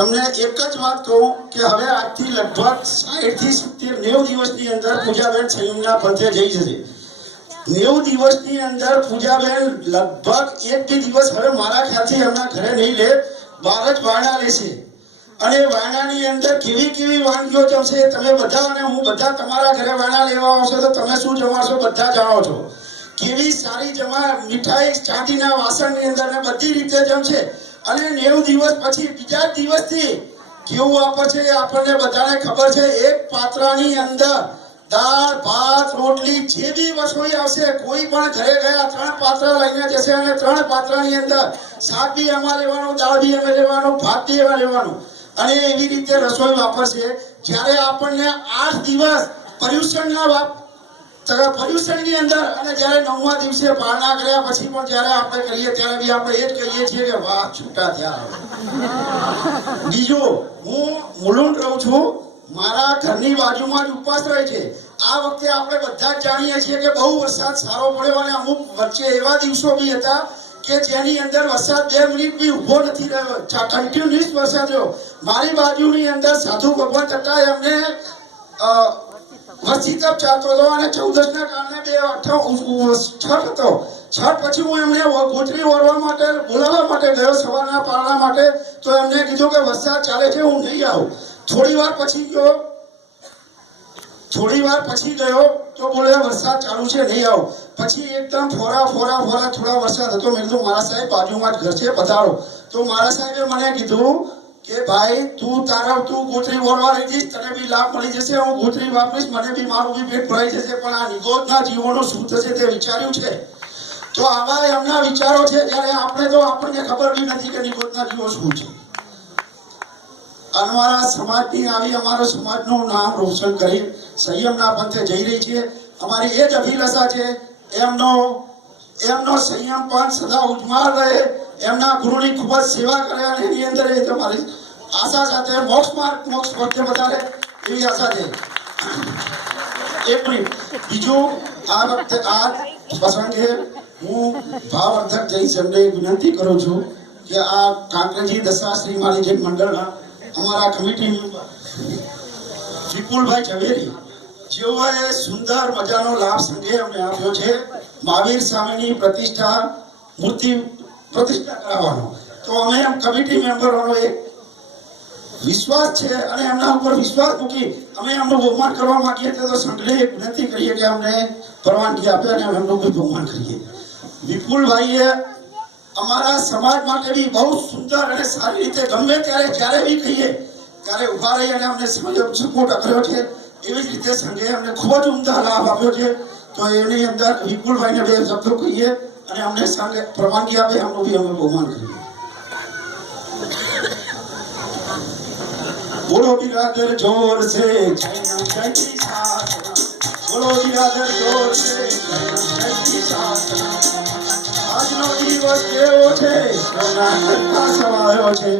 તમને એક જ વાત કહું કે હવે આજથી લગભગ 60 થી 70 90 દિવસની અંદર પૂજાબેન સંયમના પંથે જઈ જશે। 90 દિવસની અંદર પૂજાબેન લગભગ એક બે દિવસ હવે મારા ખ્યાલથી એમના ઘરે નહીં લે, બહાર જ વાયણા લેશે અને વાયણાની અંદર કેવી કેવી વાનગીઓ જમશે તમે બધા અને હું બધા તમારા ઘરે વાયણા લેવા આવશે તો તમે શું જમાડશો બધા જાણો છો। કેવી સારી મીઠાઈ ચાંદીના વાસણની અંદર ને બધી રીતે જમશે અને 90 દિવસ પછી બીજા દિવસથી કેવું વાપરશે આપણને બધાને ખબર છે। એક પાત્રાની અંદર દાળ ભાત રોટલી જે બી વસ્તુઈ આવશે, કોઈ પણ ઘરે ગયા 3 પાત્રા લઈને જશે અને 3 પાત્રાની અંદર શાક બી એમાં લેવાનું, દાળ બી એમાં લેવાનું, ભાત બી એમાં લેવાનું અને એવી રીતે રસોઈ વાપરશે। જ્યારે આપણને 8 દિવસ પર્યુષણની અંદર અને જ્યારે 9મા દિવસે પારણા કર્યા પછી પણ જ્યારે આપણે કરીએ ત્યારે બી આપણે એ જ કહીએ છીએ કે વાહ છૂટા થયા। બીજું, હું મુલુંડ રહું છું, મારા ઘરની બાજુમાં જ ઉપવાસ રહે છે। આ વખતે આપણે બધા જ જાણીએ છીએ કે બહુ વરસાદ સારો પડ્યો અને અમુક વચ્ચે એવા દિવસો બી હતા કે જેની અંદર વરસાદ 2 મિનિટ બી ઊભો નથી રહ્યો, કન્ટિન્યુઅસ વરસાદ રહ્યો। મારી બાજુની અંદર સાધુ ભગવાન હતા, એમને વર્ષી તપ ચાલતો હતો અને 14ના કારણે છઠ હતો। છઠ પછી હું એમને ગોચરી ઓરવા માટે બોલાવવા માટે ગયો સવારના પારણા માટે, તો એમને કીધું કે વરસાદ ચાલે છે હું નહીં આવું। થોડી વાર પછી ગયો તો બોલે વરસાદ ચાલુ છે નહીં આવું। પછી એકદમ ફોરા થોડા વરસાદ હતો। મેં કીધું મારા સાહેબ બાજુમાં જ ઘર છે પધારો। તો મારા સાહેબે મને કીધું કે ભાઈ તું ગોચરી ઓરવા રહી જઈશ, તને બી લાભ મળી જશે, હું ગોચરી વાપરીશ, મને બી મારું બી પેટ ભરાઈ જશે, પણ આ નિગોદના જીવોનું શું થશે તે વિચાર્યું છે। તો આવા એમના વિચારો છે, જ્યારે આપણને ખબર બી નથી કે નિગોદના જીવો શું છે। અમારા સમાજની આવી અમારો સમાજનું નામ રોશન કરી સંયમના પંથે જઈ રહી છે। અમારી એ જ અભિલાષા છે એમનો સંયમ પંથ સદા ઉજ્જવળ રહે, એમના ગુરુની ખૂબ જ સેવા કરે અને એની અંદર એ તમારી આશા સાથે મોક્ષ પંથે વધારે એવી આશા છે। એક મિનિટ, બીજું આ વખતે આ પ્રસંગે હું ભાવવર્ધક જૈન સંઘને વિનંતી કરું છું કે આ કાંકરેજી દશા શ્રી માળી જૈન મંડળના અમારા કમિટી મેમ્બર વિપુલભાઈ ઝવેરી જેઓએ સુંદર મજાનો લાભ સંઘે અમને આપ્યો છે મહાવીર સ્વામીની મૂર્તિ પ્રતિષ્ઠા કરાવવાનો। તો અમે કમિટી મેમ્બરોનો એક વિશ્વાસ છે અને એમના ઉપર વિશ્વાસ મૂકી અમે એમનું બહુમાન કરવા માંગીએ છીએ। તો સંઘને એક વિનંતી કરીએ કે અમને પરવાનગી આપે અને એમનું બહુમાન કરીએ। વિપુલભાઈએ અમારા સમાજ માટે બી બહુ સુંદર અને સારી રીતે ગમે ત્યારે જ્યારે બી કહીએ ત્યારે ઉભા રહી અને અમને સપોર્ટ કર્યો છે। એવી જ રીતે સંઘે અમને ખૂબ જ ઉમદા લાભ આપ્યો છે। તો એની અંદર વિપુલભાઈને 2 શબ્દો કહીએ અને અમને સંઘ પરવાનગી આપે, એમનું બી અમે બહુમાન કરીએ। બોલો બિરાદર જોર સે બોલો બિરાદર જોર સે આજનો દિવસ કેવો છે, સોના કરતા સવાયો છે।